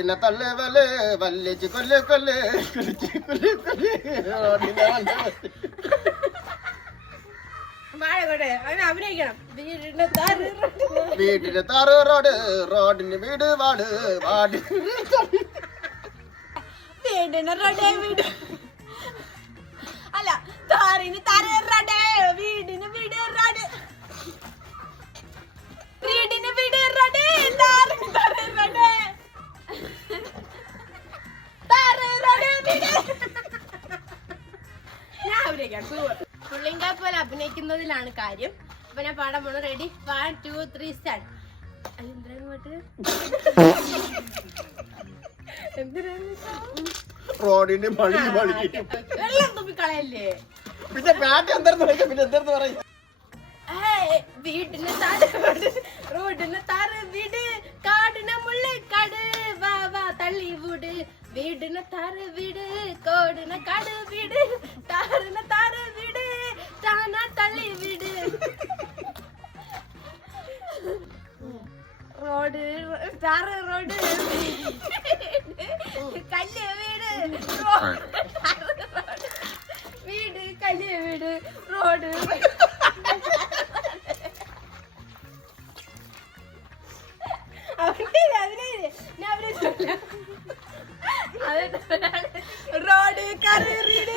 റോഡിനെ തള്ളു വല് വല്ലിച്ച് കൊല്ല് കൊല്ല് കുലിച്ച് കൊല്ല് കൊല്ല് റോഡിനെ അഭിനയിക്കണം. വീടിന് താറ് റോഡ് റോഡിന് വീട് വാട് വാട് വീടിന് റോഡേ വീട് അല്ല താറിന് താറ് റോഡേ വീടിന് വീട് റോഡ് വീടിന് വീട് റോഡേ താറിന് താറ് റോഡേ താറ് റോഡേ വീട്. ഞാൻ അഭിനയിക്കാം. പുള്ളിങ്കാ പോലെ അഭിനയിക്കുന്നതിലാണ് കാര്യം. അപ്പൊ ഞാൻ പാടാൻ പോണു. Ready 1 2 3 start. റോഡിന് മണി മണി വെള്ളം തുപ്പിക്കളയല്ലേ. പിന്നെ പാട്ട് എന്തായിരുന്നു പിന്നെ എന്തായിരുന്നു പറയും. വീടിന് താറ് റോഡിന് താറ് വീട് കാടിന് മുള്ളിക്കാട് വാ വാ തള്ളി വീട് വീടിന് താറ് വീട് കോടിന് കാട് വീട് താറിന് താറ് വീട് താന തള്ളി വീട് റോഡ് താറ് റോഡ് കല്ല് വീട് വീട് കല്ല് വീട് റോഡ് റോഡ് കറി വീട്